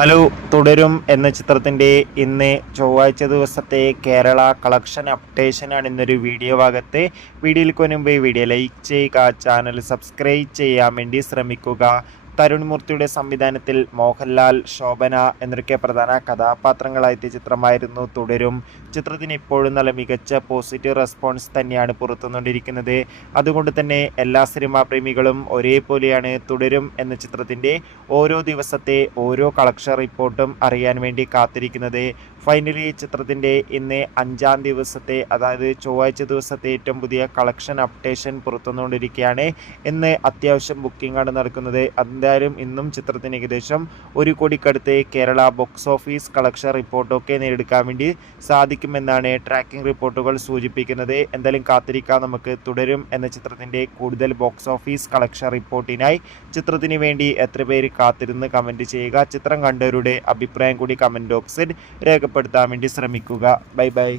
Hello. തുടരും എന്ന ചിത്രത്തിൻ്റെ ഇന്ന് ചൊവ്വാഴ്ച ദിവസത്തെ കേരള കളക്ഷൻ അപ്ഡേഷനാണ് ഇന്നൊരു വീഡിയോ ഭാഗത്ത്. വീഡിയോയിലേക്ക് മുൻപ് വീഡിയോ ലൈക്ക് ചെയ്യുക, ചാനൽ സബ്സ്ക്രൈബ് ചെയ്യാൻ വേണ്ടി ശ്രമിക്കുക. തരുൺ മൂർത്തിയുടെ സംവിധാനത്തിൽ മോഹൻലാൽ, ശോഭന എന്നൊക്കെ പ്രധാന കഥാപാത്രങ്ങളായെത്തിയ ചിത്രമായിരുന്നു തുടരും. ചിത്രത്തിന് ഇപ്പോഴും നല്ല മികച്ച പോസിറ്റീവ് റെസ്പോൺസ് തന്നെയാണ് പുറത്തുകൊണ്ടിരിക്കുന്നത്. അതുകൊണ്ട് തന്നെ എല്ലാ സിനിമാ പ്രേമികളും ഒരേപോലെയാണ് തുടരും എന്ന ചിത്രത്തിൻ്റെ ഓരോ ദിവസത്തെ ഓരോ കളക്ഷൻ റിപ്പോർട്ടും അറിയാൻ വേണ്ടി കാത്തിരിക്കുന്നത്. ഫൈനലി ചിത്രത്തിൻ്റെ ഇന്ന് 5-ാം ദിവസത്തെ, അതായത് ചൊവ്വാഴ്ച ദിവസത്തെ ഏറ്റവും പുതിയ കളക്ഷൻ അപ്ഡേഷൻ പുറത്തുകൊണ്ടിരിക്കുകയാണ്. ഇന്ന് അത്യാവശ്യം ബുക്കിംഗ് ആണ് നടക്കുന്നത്. എന്തായാലും ഇന്നും ചിത്രത്തിന് ഏകദേശം 1 കോടിക്കടുത്ത് കേരള ബോക്സ് ഓഫീസ് കളക്ഷൻ റിപ്പോർട്ടൊക്കെ നേടിയെടുക്കാൻ വേണ്ടി സാധിക്കുമെന്നാണ് ട്രാക്കിംഗ് റിപ്പോർട്ടുകൾ സൂചിപ്പിക്കുന്നത്. എന്തായാലും കാത്തിരിക്കാം നമുക്ക് തുടരും എന്ന ചിത്രത്തിൻ്റെ കൂടുതൽ ബോക്സ് ഓഫീസ് കളക്ഷൻ റിപ്പോർട്ടിനായി. ചിത്രത്തിന് വേണ്ടി എത്ര പേര് കാത്തിരുന്ന് കമൻറ്റ് ചെയ്യുക. ചിത്രം കണ്ടവരുടെ അഭിപ്രായം കൂടി കമൻറ്റ് ബോക്സിൽ രേഖപ്പെടുത്താൻ വേണ്ടി ശ്രമിക്കുക. Bye bye.